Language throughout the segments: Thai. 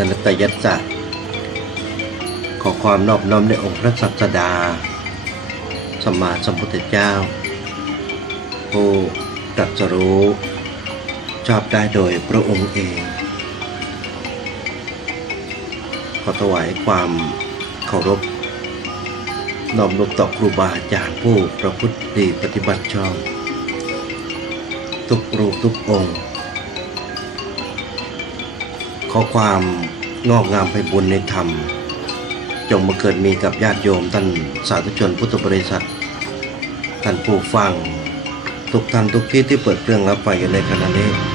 รัตนตยัสสะขอความนอบน้อมในองค์พระสัสดาสมมาสัมพุทธเจ้า ผู้ตรัสรู้ชอบได้โดยพระองค์เอง ขอถวายความเคารพน้อมนบต่อครูบาอาจารย์ผู้ประพฤติดีปฏิบัติชอบ ทุกรูปทุกองค์ ขอความงอกงามไปบุญในธรรม จงมาเกิดมีกับญาติโยมท่านสาธุชนพุทธบริษัทท่านผู้ฟัง ทุกท่านทุกที่ที่เปิดเครื่องรับไฟอยู่ในขณะนี้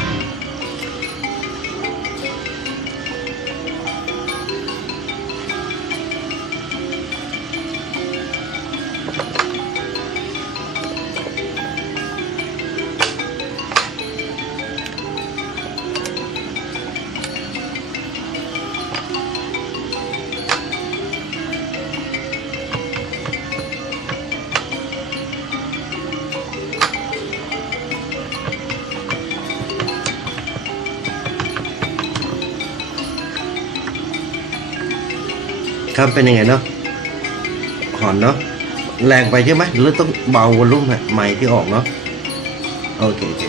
ครับเป็นยังไงเนาะหอนเนาะแรงไปใช่ไหมหรือต้องเบาวอลุ่มไหมไม้ที่ออกเนาะโอเคโอเค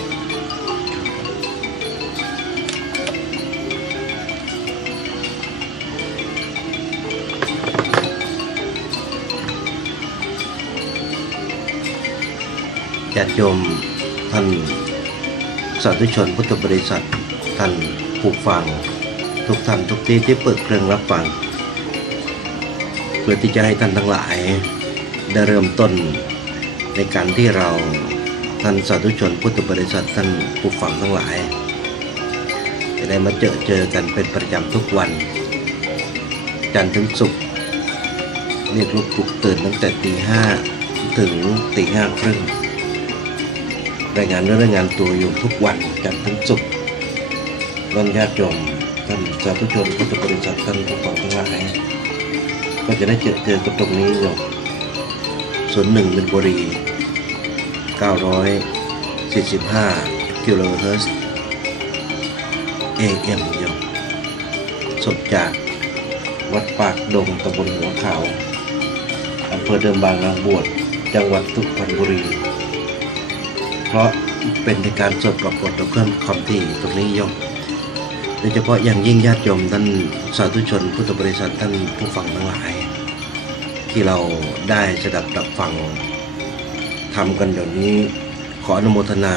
ญาติโยมท่านสาธุชนพุทธบริษัทท่านผู้ฟัง ทุกท่านทุกที่ที่เปิดเครื่องรับฟัง พื่อที่จะให้ท่านทั้งหลาย ได้เริ่มต้นในการที่เราท่านสาธุชนพุทธบริษัทท่านผู้ฟังทั้งหลาย จะได้มาเจอเจอกันเป็นประจำทุกวัน จันทร์ถึงศุกร์เรียกลูกปลุกตื่นตั้งแต่ตีห้าถึงตีห้าครึ่งรายงานเรื่องรายงานตัวอยู่ทุกวันจันทร์ถึงศุกร์ร่นญาติโยมท่านสาธุชนพุทธบริษัทท่านผู้ฟังทั้งหลาย ก็จะได้เจอเจอกับตรงนี้โยมศูนหนึ่งเป็นบุรี 945 กิโลเฮิรตซ์ AM โยมสดจากวัดปากดงตำบลหัวเขาอำเภอเดิมบางนางบวชจังหวัดสุพรรณบุรี เพราะเป็นในการสดปรากฏเราเพิ่มความถี่ตรงนี้โยม โดยเฉพาะอย่างยิ่งญาติโยมท่านสาธุชนพุทธบริษัทท่านผู้ฟังทั้งหลาย ที่เราได้สดับรับฟังทำกันเดี๋ยวนี้ขออนุโมทนา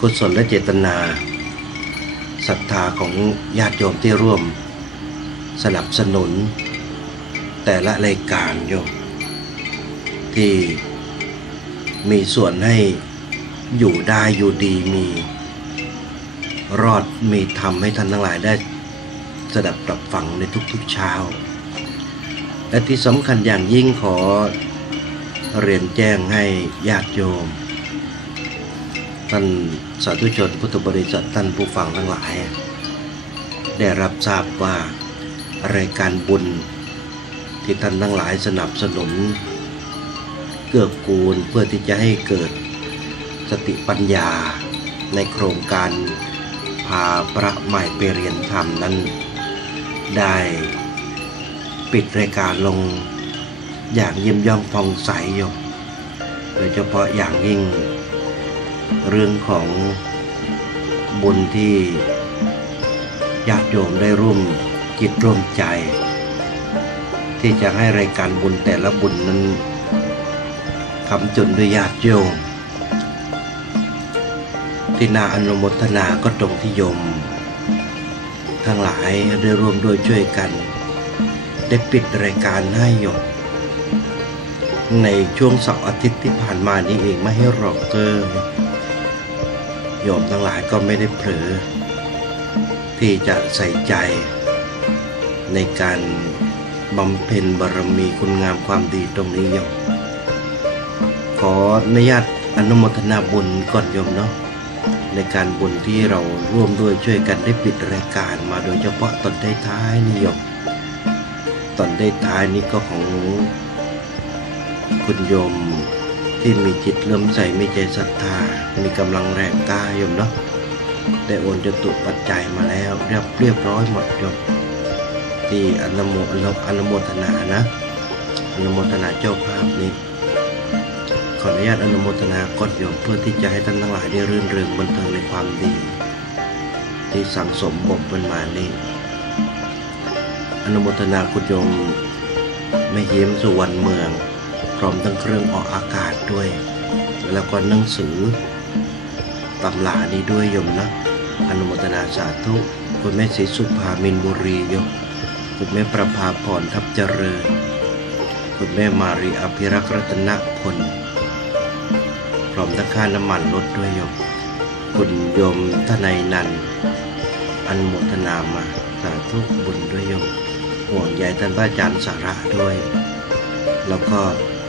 กุศลและเจตนาศรัทธาของญาติโยมที่ร่วม สนับสนุน แต่ละรายการโยมที่มีส่วนให้อยู่ได้อยู่ดีมี รอดมีทำให้ท่านทั้งหลายได้สดับปรับฟังในทุกๆเช้า และที่สำคัญอย่างยิ่งขอเรียนแจ้งให้ญาติโยม ท่านสาธุชนพุทธบริษัทท่านผู้ฟังทั้งหลาย ได้รับทราบว่ารายการบุญที่ท่านทั้งหลายสนับสนุน เกื้อกูลเพื่อที่จะให้เกิดสติปัญญาในโครงการ พาพระใหม่ไปเรียนธรรมนั้น ได้ปิดรายการลงอย่างเยี่ยมย่องพองใสอยู่โดยเฉพาะอย่างยิ่ง เรื่องของบุญที่ญาติโยมได้ร่วมจิตร่วมใจ ที่จะให้รายการบุญแต่ละบุญนั้นคำจุนด้วยญาติโยม ที่นาอนุโมทนาก็ตรงที่โยม ทั้งหลายได้ร่วมด้วยช่วยกัน ได้ปิดรายการให้โยมในช่วงเสาร์อาทิตย์ที่ผ่านมานี้เองไม่ให้รอเกอร์โยมทั้งหลายก็ไม่ได้เผลอ ที่จะใส่ใจ ในการบำเพ็ญบารมีคุณงามความดีตรงนี้โยมขออนุญาตอนุโมทนาบุญก่อนโยมเนาะ ในการบุญที่เราร่วมด้วยช่วยกันได้ปิดรายการมาโดยเฉพาะตอนได้ท้ายนี่โยมตอนได้ท้ายนี้ก็ของคุณโยมที่มีจิตเลื่อมใสมีใจศรัทธา มีกำลังแรงกล้าโยมเนาะได้โอนจตุปัจจัยมาแล้วเรียบเรียบร้อยหมดโยมที่อนุโมอนโมทนานะอนุโมทนาเจ้าภาพนี้ ขออนุญาตอนุโมทนากดโยมเพื่อที่จะให้ท่านทั้งหลายได้รื่นเริงบันเทิงในความดี ที่สั่งสมบ่มเป็นมานี้ อนุโมทนาคุณโยมแม่เยิ้มสุวรรณเมือง พร้อมทั้งเครื่องออกอากาศด้วย แล้วก็หนังสือตำรานี้ด้วยโยมนะ อนุโมทนาสาธุคุณแม่ศรีสุภามินบุรีโยมคุณแม่ประภาพรทับเจริญ คุณแม่มารีอภิรักษ์รัตนพล มทั้งค่าน้ำมันลดด้วยโยมคุณโยมทนายนันท์อนุโมทนามาสาธุบุญด้วยโยมห่วงใยท่านพระอาจารย์สาระด้วย แล้วก็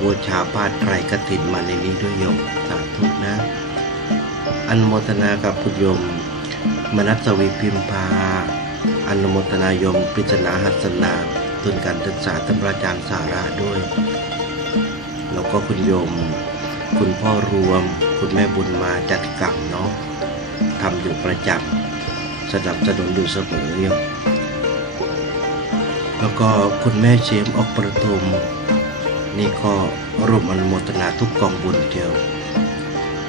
บูชาผ้าไตรกฐินมาในนี้ด้วยโยมสาธุนะ อันโมทนากับคุณโยม มนัสวีพิมพาอันโมทนายมปริศนาหัสนาทุนการศึกษาท่านพระอาจารย์สาระด้วย แล้วก็คุณโยม คุณพ่อรวม คุณแม่บุญมาจัดกรรมเนาะทำอยู่ประจำสนับสนุนอยู่เสมอโยมแล้วก็คุณแม่เชมออกประทุม นี่ก็ร่วมอนุโมทนาทุกกองบุญเดียว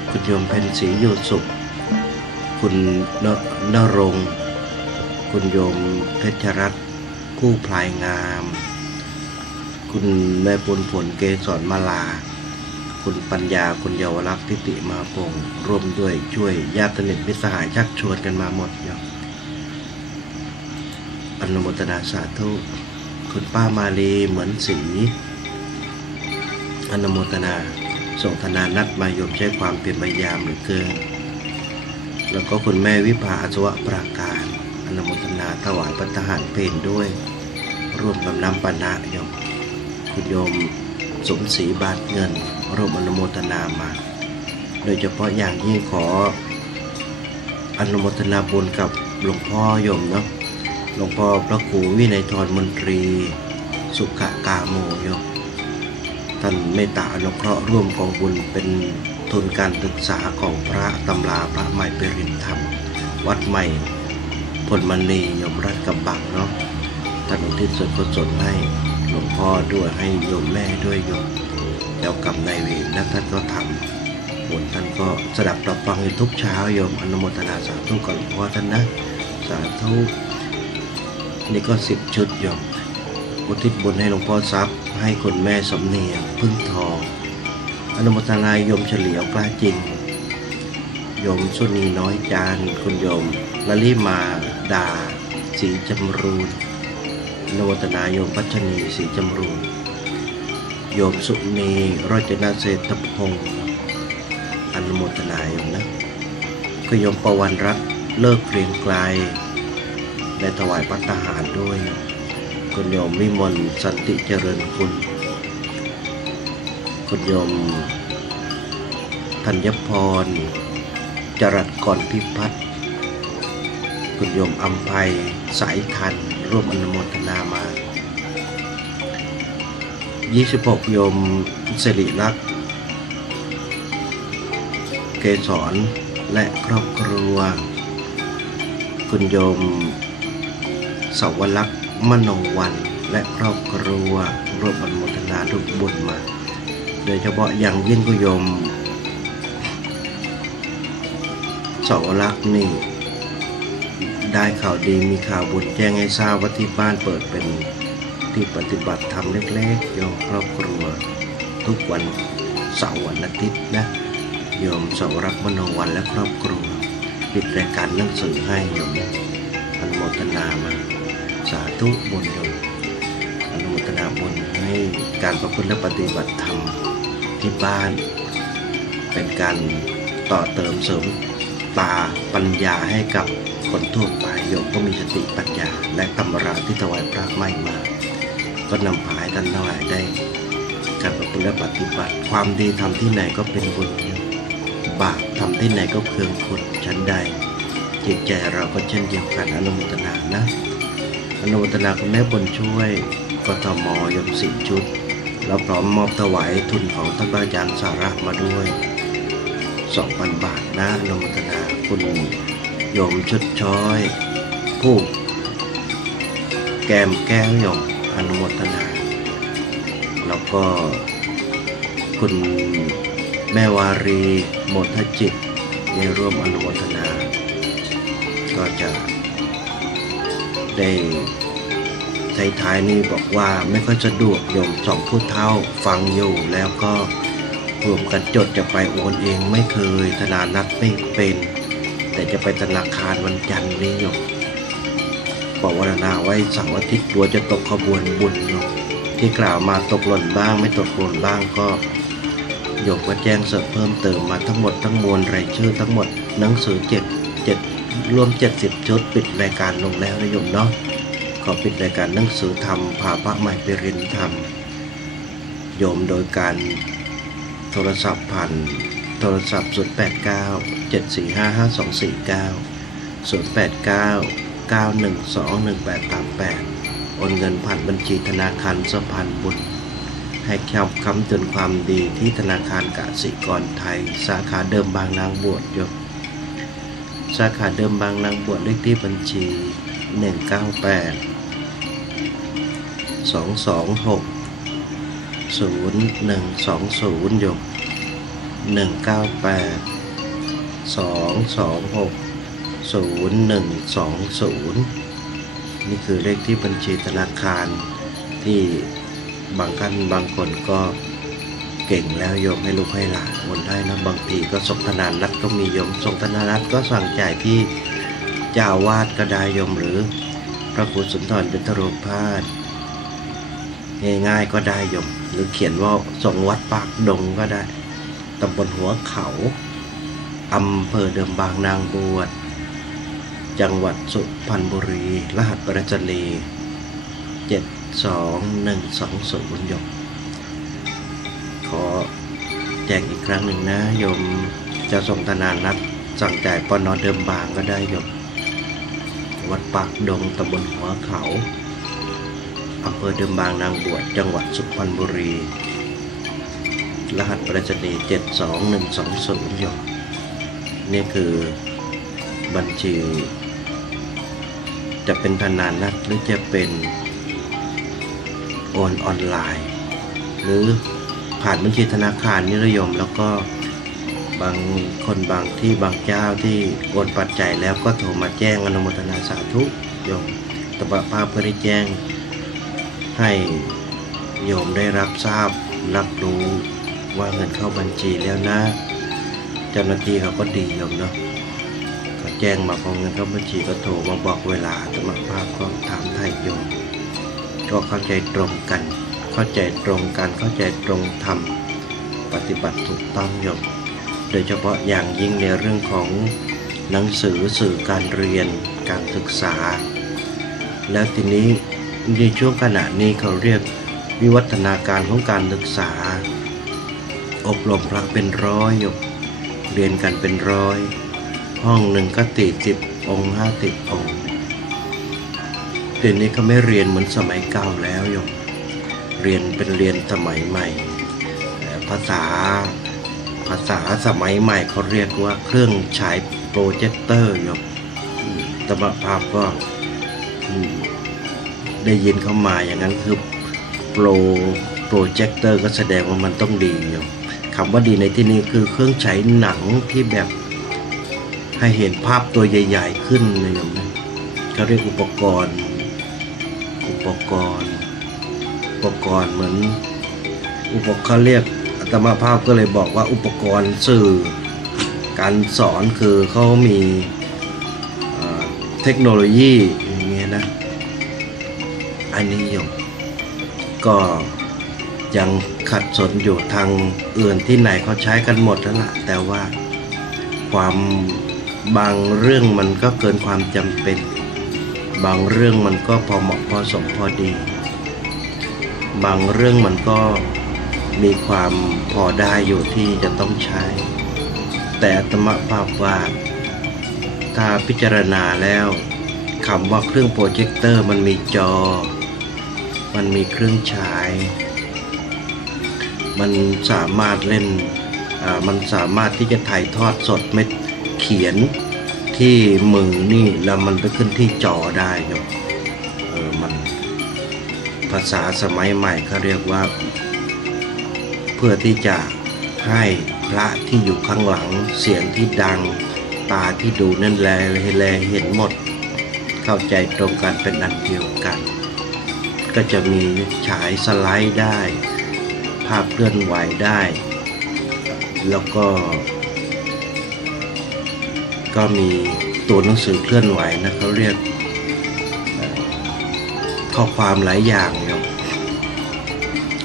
คุณโยมเพ็ญศรีอยู่สุข คุณนนรงคุณโยมเพชรรัตน์กู้พลายงาม คุณแม่ปุณผลเกสรมาลา คุณปัญญาคุณเยาวรักษ์ทิติมาปงร่วมด้วยช่วยญาติสนิทมิตรสหายชักชวนกันมาหมดเนาะอนุโมทนาสาธุคุณป้ามาลีเหมือนสีอนุโมทนาส่งธนานัดมายมใช้ความเพียรพยายามเหลือเกิน แล้วก็คุณแม่วิภาอสวะปราการอนุโมทนาถวายปัตหารเพนด้วย ร่วมกับน้ำปานะโยมคุณโยมสมศรีบาทเงิน ร่วมอนุโมทนามา โดยเฉพาะอย่างยิ่งขออนุโมทนาบุญกับหลวงพ่อโยมเนาะหลวงพ่อพระครูวินัยทรมนตรี สุขกาโมโยมท่านเมตตาอนุเคราะห์ร่วมกองบุญเป็นทุนการศึกษาของพระตำราพระใหม่เปรินธรรม วัดใหม่พลมณียมราชกำบังเนาะท่านอุทิศส่วนกุศลให้หลวงพ่อด้วยให้โยมแม่ด้วยโยม เจ้ากรรมนายเวรนะท่านก็ทำบุญท่านก็สดับรับฟังอยู่ทุกเช้าโยมอนุโมทนาสาธุกับหลวงพ่อท่านนะ สาธุนี่ก็สิบชุดโยมอุทิศบุญให้หลวงพ่อทรัพย์ ให้คุณแม่สำเนียงพึ่งทองอนุโมทนายโยมเฉลียวกล้าจริงโยมสุนีน้อยจานคุณโยมละลิมาดาสีจำรูนอนุโมทนาโยมพัชนีสีจำรูน โยมสุนีรจนาเศรษฐพงศ์อนุโมทนาโยมนะก็โยมประวันรักเลิกเรียงไกลได้ถวายปัตตาหารด้วย คุณโยมวิมลสันติเจริญคุณ คุณโยมธัญพร จรัสกรพิพัฒน์คุณโยมอัมภัยสายทันร่วมอนุโมทนามา 26 โยมสิริลักษ์เกสรและครอบครัว คุณโยมสวลักษ์มโนวันและครอบครัวรวมอนุโมทนาทุกบุญมา โดยเฉพาะอย่างยิ่งกุณโยมสวลักษ์นี่ได้ข่าวดีมีข่าวบุญแจ้งให้ทราบว่าที่บ้านเปิดเป็น ที่ปฏิบัติธรรมเล็กๆโยมครอบครัว ทุกวันเสาร์วันอาทิตย์นะโยมสาวรักมโนวันและครอบครัวปิดรายการหนังสือให้โยมอนุโมทนามาสาธุบุญโยมอนุโมทนาบุญให้การประพฤติและปฏิบัติธรรมที่บ้าน เป็นการต่อเติมเสริมตาปัญญาให้กับคนทั่วไปโยมก็มีสติปัญญาและตำราที่ถวายพระไม่มา ก็นำพาให้ท่านทั้งหลายได้การประพฤติและปฏิบัติ ความดีทำที่ไหนก็เป็นบุญบาปทำที่ไหนก็เคืองคุณชั้นใด จิตใจเราก็เช่นเดียวกันอนุโมทนานะอนุโมทนาคุณแม่บุญช่วยกทมยมสิชุดเราพร้อมมอบถวายทุนของท่านพระอาจารย์สาระมาด้วย2,000 บาทนะอนุโมทนาคุณโยมชดช้อย ผู้ แกมแก้วยม อนุโมทนา แล้วก็คุณแม่วารีโมทจิตในร่วมอนุโมทนา ก็จะได้ท้ายๆนี้บอกว่าไม่ค่อยสะดวกโยมสองผู้เท่าฟังอยู่แล้วก็รวมกันจดจะไปโอนเองไม่เคยธนานัดไม่เป็น แต่จะไปธนาคารวันจันทร์นี้โยม บอกวนาไว้เสาร์อาทิตย์ตัวจะตกขบวนบุญโยมที่กล่าวมาตกหล่นบ้างไม่ตกหล่นบ้างก็โยมก็แจ้งเสริมเพิ่มเติมมาทั้งหมดทั้งมวลรายชื่อทั้งหมดหนังสือเจ็ดเจ็ดรวม 70 ชุดปิดรายการลงแล้วนะโยมเนาะขอปิดรายการหนังสือธรรมพาพระใหม่ไปเรียนธรรมโยมโดยการโทรศัพท์ผ่านโทรศัพท์ 089 745 5249 089 912 1838โอนเงินผ่านบัญชีธนาคารสะพานบุญ ให้แคบคำเตือนความดีที่ธนาคารกสิกรไทย สาขาเดิมบางนางบวชยกสาขาเดิมบางนางบวชเลขที่บัญชี 198 226 0120ยก198 226 0120 นี่คือเลขที่บัญชีธนาคารที่บางท่านบางคนก็เก่งแล้วโยมให้ลูกให้หลานโอนได้นะบางทีก็ส่งธนานัดก็มีโยมส่งธนานัดก็สั่งจ่ายที่เจ้าวาดก็ได้โยมหรือ พระครูสุนทรเป็นทโรพาสง่ายๆก็ได้โยม หรือเขียนว่าส่งวัดปากดงก็ได้ตำบลหัวเขาอำเภอเดิมบางนางบวช จังหวัดสุพรรณบุรี รหัสปรจนีเจ็ดสองหนึ่งสองศูนย์ยม ขอแจ้งอีกครั้งหนึ่งนะโยมจะส่งธนานัดสั่งจ่ายปอนอเดิมบางก็ได้โยม วัดปากดงตำบลหัวเขาอำเภอเดิมบางนางบวชจังหวัดสุพรรณบุรี รหัสประจนีเจ็ดสองหนึ่งสองศูนย์โยม นี่คือบัญชี จะเป็นธนานัดหรือจะเป็นโอนออนไลน์ หรือผ่านบัญชีธนาคารนิรยม แล้วก็บางคนบางที่บางเจ้าที่โอนปัจจัยแล้วก็โทรมาแจ้งอนุโมทนาสาธุโยมตบะภาพเพื่อได้แจ้ง ให้โยมได้รับทราบรับรู้ว่าเงินเข้าบัญชีแล้วนะ เจ้าหน้าที่เขาก็ดีโยมเนาะ แจ้งมาพอเงินเข้าบัญชีก็โทรมาบอกเวลาตบะภาพก็ถามไทยโยมก็เข้าใจตรงกัน เข้าใจตรงกัน เข้าใจตรงธรรม ปฏิบัติถูกต้องโยมโดยเฉพาะอย่างยิ่งในเรื่องของหนังสือสื่อการเรียนการศึกษา แล้วทีนี้ในช่วงขณะนี้เขาเรียกวิวัฒนาการของการศึกษา อบรมพระเป็นร้อยโยมเรียนกันเป็นร้อย ห้องหนึ่งก็ติดสิบองค์ห้าสิบองค์เดี๋ยวนี้เขาไม่เรียนเหมือนสมัยเก่าแล้วโยมเรียนเป็นเรียนสมัยใหม่ ภาษาภาษาสมัยใหม่เขาเรียกว่าเครื่องฉายโปรเจคเตอร์โยมตบะภาพก็ได้ยินเข้ามาอย่างนั้นคือโปรโปรเจคเตอร์ก็แสดงว่ามันต้องดีโยมคำว่าดีในที่นี้คือเครื่องฉายหนังที่แบบ ให้เห็นภาพตัวใหญ่ ๆ ขึ้นนะโยมนะเขาเรียกอุปกรณ์ อุปกรณ์ อุปกรณ์เหมือน อุปกรณ์เขาเรียกอัตมาภาพก็เลยบอกว่าอุปกรณ์สื่อ การสอนคือเขามีเอ่อเทคโนโลยีอย่างเงี้ยนะ อันนี้โยมก็ยังขัดสนอยู่ทางอื่นที่ไหนเขาใช้กันหมดแล้วล่ะ แต่ว่าความ บางเรื่องมันก็เกินความจำเป็น บางเรื่องมันก็พอเหมาะพอสมพอดี บางเรื่องมันก็มีความพอได้อยู่ที่จะต้องใช้ แต่อาตมภาพว่าถ้าพิจารณาแล้วคำว่าเครื่องโปรเจคเตอร์มันมีจอ มันมีเครื่องฉาย มันสามารถเล่นอ่ามันสามารถที่จะถ่ายทอดสดเม็ด เขียนที่มือนี่แล้วมันไปขึ้นที่จอได้ครับเออมันภาษาสมัยใหม่เขาเรียกว่า เพื่อที่จะให้พระที่อยู่ข้างหลังเสียงที่ดังตาที่ดูนั่นแลแลเห็นหมด เข้าใจตรงกันเป็นอันเดียวกัน ก็จะมีฉายสไลด์ได้ ภาพเคลื่อนไหวได้ แล้วก็ ก็มีตัวหนังสือเคลื่อนไหวนะเขาเรียกข้อความหลายอย่างโยม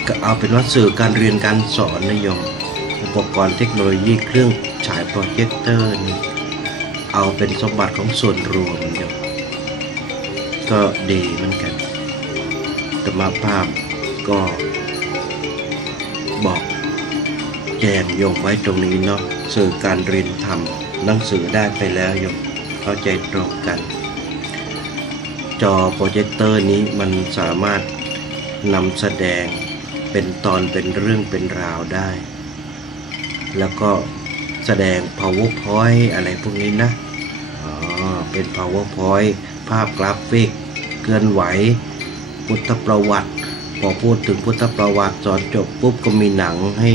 ก็เอาเป็นว่าสื่อการเรียนการสอนนะโยม อุปกรณ์เทคโนโลยีเครื่องฉายโปรเจคเตอร์นี่เอาเป็นสมบัติของส่วนรวมโยมก็ดีเหมือนกันธรรมาภาพก็บอกแจงโยมไว้ตรงนี้เนาะสื่อการเรียนทำ หนังสือได้ไปแล้วโยมเข้าใจตรงกัน จอโปรเจคเตอร์นี้มันสามารถนำแสดงเป็นตอนเป็นเรื่องเป็นราวได้ แล้วก็แสดง powerpoint อะไรพวกนี้นะอ๋อเป็น powerpoint ภาพกราฟิกเคลื่อนไหว พุทธประวัติ พอพูดถึงพุทธประวัติสอนจบปุ๊บก็มีหนังให้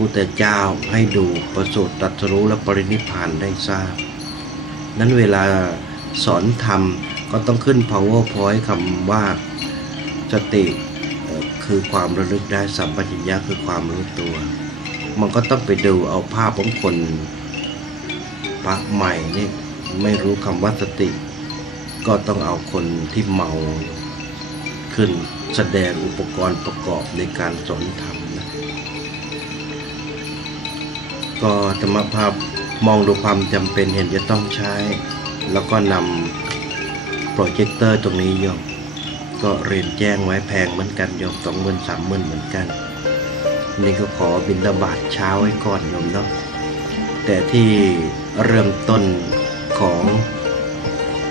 พุทธเจ้าให้ดูประสูติตรัสรู้และปรินิพานได้ทราบ นั้นเวลาสอนธรรมก็ต้องขึ้น powerpoint คำว่าสติคือความระลึกได้สัมปชัญญะคือความรู้ตัว มันก็ต้องไปดูเอาภาพของคนพระใหม่นี่ไม่รู้คำว่าสติ ก็ต้องเอาคนที่เมาขึ้นแสดงอุปกรณ์ประกอบในการสอนธรรมนะ ก็ธรรมภาพมองดูความจำเป็นเห็นจะต้องใช้ แล้วก็นำโปรเจคเตอร์ตรงนี้โยมก็เรียนแจ้งไว้แพงเหมือนกันโยมสองหมื่นสามหมื่นเหมือนกัน นี่ก็ขอบินตบาทเช้าไว้ก่อนโยมเนาะแต่ที่เริ่มต้นของ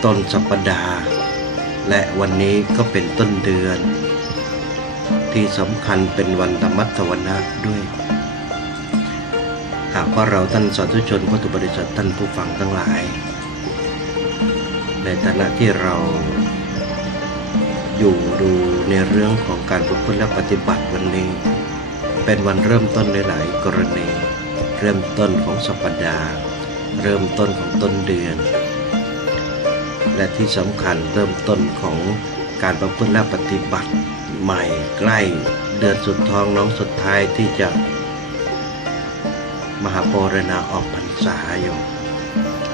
ต้นสัปดาห์ และวันนี้ก็เป็นต้นเดือน ที่สำคัญเป็นวันธรรมัตวนะด้วยากว่าเราท่านสาธุชนพุทธบริษัทท่านผู้ฟังทั้งหลาย ในฐานะที่เราอยู่ดูในเรื่องของการประพฤติและปฏิบัติวันนี้ เป็นวันเริ่มต้นในหลายกรณี เริ่มต้นของสัปดาห์ เริ่มต้นของต้นเดือน และที่สำคัญเริ่มต้นของการประพฤติและปฏิบัติใหม่ใกล้เดือนสุดท้องน้องสุดท้ายที่จะ มหาปรณาออกพรรษาอยู่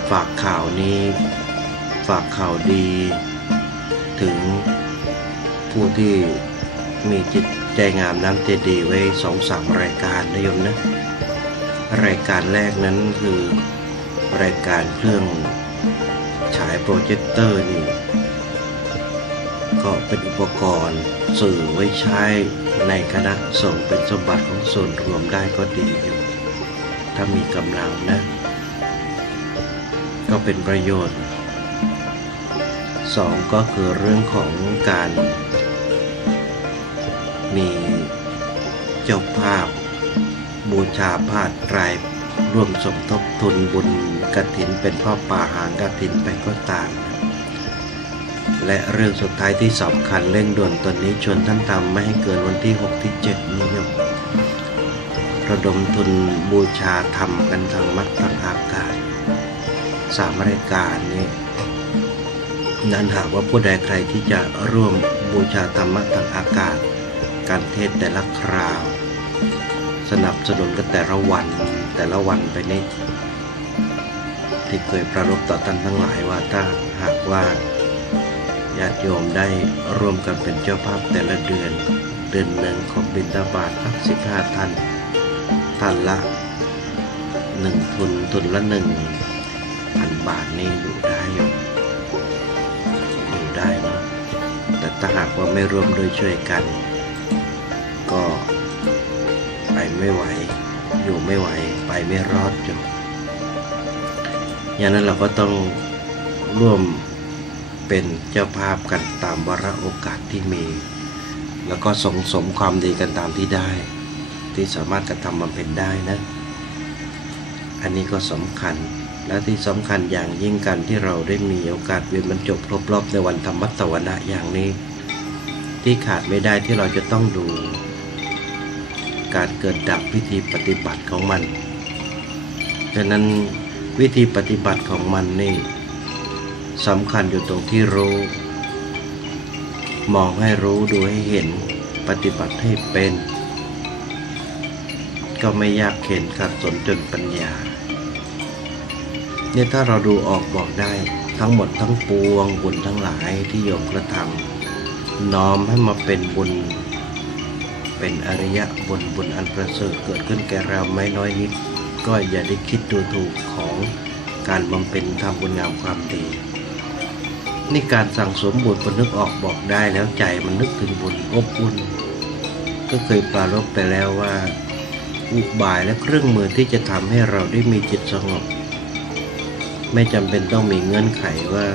ฝากข่าวนี้ ฝากข่าวดี ถึงผู้ที่มีจิตใจงามน้ำใจดีไว้สองสามรายการนะโยมนะ รายการแรกนั้นคือ รายการเครื่องฉายโปรเจคเตอร์นี่ก็เป็นอุปกรณ์สื่อไว้ใช้ในคณะส่งฆ์เป็นสมบัติของส่วนรวมได้ก็ดีอยู่ ถ้ามีกำลังนะ ก็เป็นประโยชน์สองก็คือเรื่องของการ มีเจ้าภาพ บูชาผ้าไตรายร่วมสมทบทุนบุญกระถินเป็นพ่อป่าหางกระถินไปก็ตามและเรื่องสุดท้ายที่สำคัญเร่งด่วนตอนนี้ชวนท่านทำไม่ให้เกินวันที่ 6 ที่7นี้โยม ระดมทุนบูชาธรรมกันทางมัดทางอากาศสามรายการนี้นั้นหากว่าผู้ใดใครที่จะร่วมบูชาธรรมะทางอากาศ การเทศแต่ละคราว สนับสนุนกันแต่ละวันแต่ละวันไปนี้ที่เคยประรบต่อท่านทั้งหลายว่าถ้าหากว่าญาติโยมได้ร่วมกันเป็นเจ้าภาพแต่ละเดือนเดือนหนึ่งของบิณฑบาตสักสิบห้าท่าน ท่านละหนึ่งทุนทุนละหนึ่งพันบาทนี่อยู่ได้อยู่อยู่ได้เนาะแต่ถ้าหากว่าไม่ร่วมด้วยช่วยกัน ก็ไปไม่ไหว อยู่ไม่ไหว ไปไม่รอดจบอย่างนั้นเราก็ต้องร่วมเป็นเจ้าภาพกันตามวาระโอกาสที่มี แล้วก็ส่งสมความดีกันตามที่ได้ ที่สามารถกระทำบำเพ็ญได้นะ อันนี้ก็สำคัญ และที่สำคัญอย่างยิ่งกันที่เราได้มีโอกาสเวียนบรรจบรอบๆในวันธรรมัตวนะอย่างนี้ ที่ขาดไม่ได้ที่เราจะต้องดู การเกิดดับวิธีปฏิบัติของมันฉะนั้นวิธีปฏิบัติของมันนี่สำคัญอยู่ตรงที่รู้ มองให้รู้ดูให้เห็น ปฏิบัติให้เป็น ก็ไม่ยากเข็นขัดสนจนปัญญา เนี่ยถ้าเราดูออกบอกได้ทั้งหมดทั้งปวงบุญทั้งหลายที่โยมกระทำน้อมให้มาเป็นบุญ เป็นอริยะบุญบุญอันประเสริฐเกิดขึ้นแก่เราไม่น้อยนิด ก็อย่าได้คิดดูถูกของการบำเพ็ญทำบุญงามความดี นี่การสั่งสมบุญพอนึกออกบอกได้แล้วใจมันนึกถึงบุญอบอุ่นก็เคยปรารบไปแล้วว่า อุบายและเครื่องมือที่จะทำให้เราได้มีจิตสงบ ไม่จำเป็นต้องมีเงื่อนไขว่า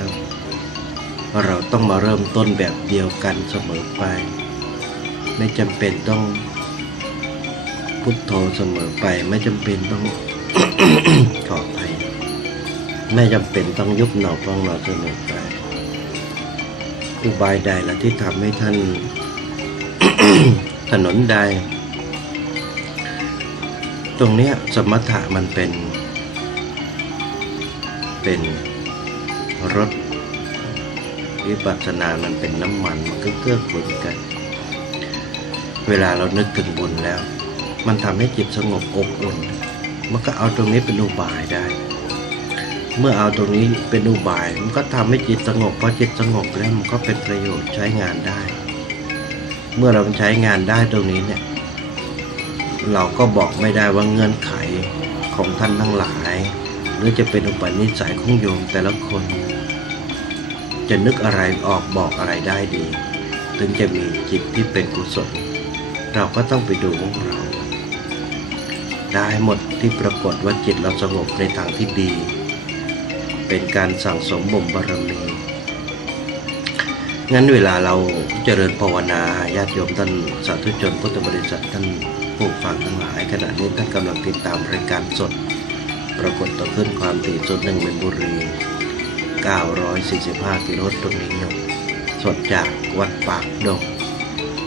เราต้องมาเริ่มต้นแบบเดียวกันเสมอไป ไม่จำเป็นต้องพุทโธเสมอไป ไม่จำเป็นต้องขอไปไม่จำเป็นต้องยุบหนอพองหนอเสมอไปอุบายใดละที่ทำให้ท่านถนนใด ตรงเนี้ยสมถะมันเป็น เป็นรถวิปัสสนามันเป็นน้ำมันมันก็เกื้อกูลกัน เวลาเรานึกถึงบุญแล้ว มันทำให้จิตสงบอบอุ่น มันก็เอาตรงนี้เป็นอุบายได้ เมื่อเอาตรงนี้เป็นอุบาย มันก็ทำให้จิตสงบพอจิตสงบแล้วมันก็เป็นประโยชน์ใช้งานได้ เมื่อเราใช้งานได้ตรงนี้เนี่ย เราก็บอกไม่ได้ว่าเงื่อนไขของท่านทั้งหลาย หรือจะเป็นอุปนิสัยของโยมแต่ละคน จะนึกอะไรออกบอกอะไรได้ดี ถึงจะมีจิตที่เป็นกุศล เราก็ต้องไปดูของเรา ได้หมดที่ปรากฏว่าจิตเราสงบในทางที่ดี เป็นการสั่งสมบ่มบารมีงั้นเวลาเราเจริญภาวนาญาติโยมท่านสาธุชนพุทธบริษัทท่าน ผู้ฟังทั้งหลายขณะนี้ท่านกำลังติดตามรายการสด ปรากฏต่อขึ้นความถี่สดหนึ่งเมนบุรี 945กิโลตรงนี้โยมสดจากวัดปากดง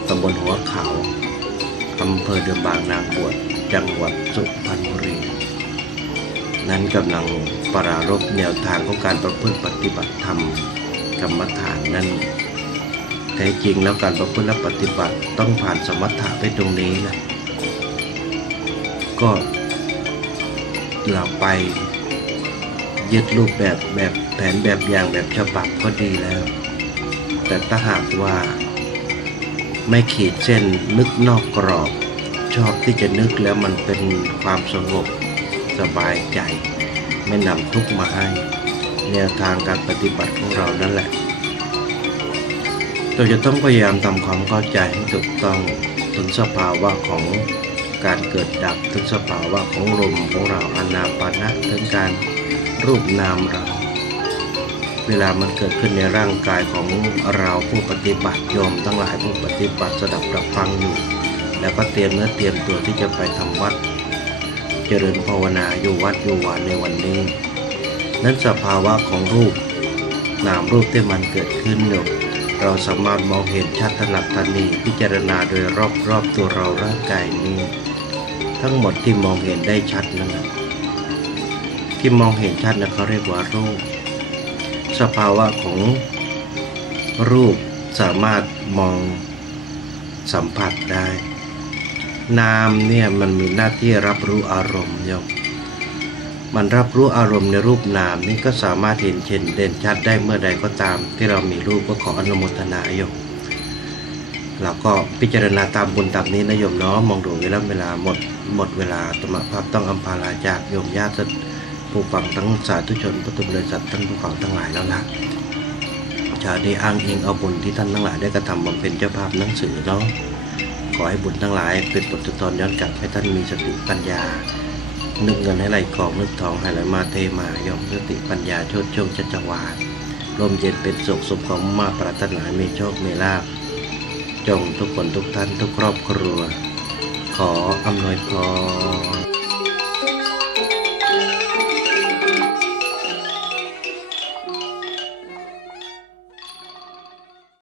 ตำบลหัวเขาอำเภอเดิมบางนางบวชจังหวัดสุพรรณบุรี นั้นกำลังปรารบแนวทางของการประพฤติปฏิบัติธรรมกรรมฐานนั้นแท้จริงแล้วการประพฤติและปฏิบัติต้องผ่านสมถะไปตรงนี้นะ ก็เราไปยึดรูปแบบแบบแผนแบบอย่างแบบฉบับก็ดีแล้ว แต่ถ้าหากว่า ไม่ขีดเส้นนึกนอกกรอบ ชอบที่จะนึกแล้วมันเป็นความสงบสบายใจ ไม่นำทุกข์มาให้ แนวทางการปฏิบัติของเรานั่นแหละเราจะต้องพยายามทำความเข้าใจให้ถูกต้องถึงสภาวะของ การเกิดดับถึงสภาวะของลมของเราอนาปานะถึงการรูปนามเรา เวลามันเกิดขึ้นในร่างกายของเราผู้ปฏิบัติโยมทั้งหลายผู้ปฏิบัติสดับรับฟังอยู่ แล้วก็เตรียมเนื้อเตรียมตัวที่จะไปทำวัด เจริญภาวนาอยู่วัดอยู่วานในวันนี้ นั้นสภาวะของรูปนามรูปที่มันเกิดขึ้นเนี่ยเราสามารถมองเห็นชัดถนัดทันีพิจารณาโดยรอบรอบตัวเราร่างกายนี้ ทั้งหมดที่มองเห็นได้ชัดนั่นแหละที่มองเห็นชัดนะเขาเรียกว่ารูป สภาวะของรูปสามารถมองสัมผัสได้ นามเนี่ยมันมีหน้าที่รับรู้อารมณ์โยมมันรับรู้อารมณ์ในรูปนามนี่ก็สามารถเห็นเช่นเด่นชัดได้เมื่อใดก็ตาม ที่เรามีรูปก็ขออนุโมทนาโยม เราก็พิจารณาตามบุญตามนี้นะโยมเนาะมองดูเวลาเวลาหมดหมดเวลาธรรมภาพต้องอัมพาลาจากโยมญาติผู้ฟังทั้งสาธุชนพุทธบริษัทท่านผู้ฟังทั้งหลายแล้วละชาตินี้อ้างเองเอาบุญที่ท่านทั้งหลายได้กระทำบำเพ็ญเจ้าภาพหนังสือเนาะขอให้บุญทั้งหลายเป็นบทตอนย้อนกลับให้ท่านมีสติปัญญา นึกเงินให้ไหลกองนึกทองให้ไหลมาเทมายอมสติปัญญาโชดโชคจัจวาลลมเย็นเป็นสุขสมของมาปรารถนามีโชคมีลาภ จงทุกคนทุกท่านทุกครอบครัว ขออำนวยพร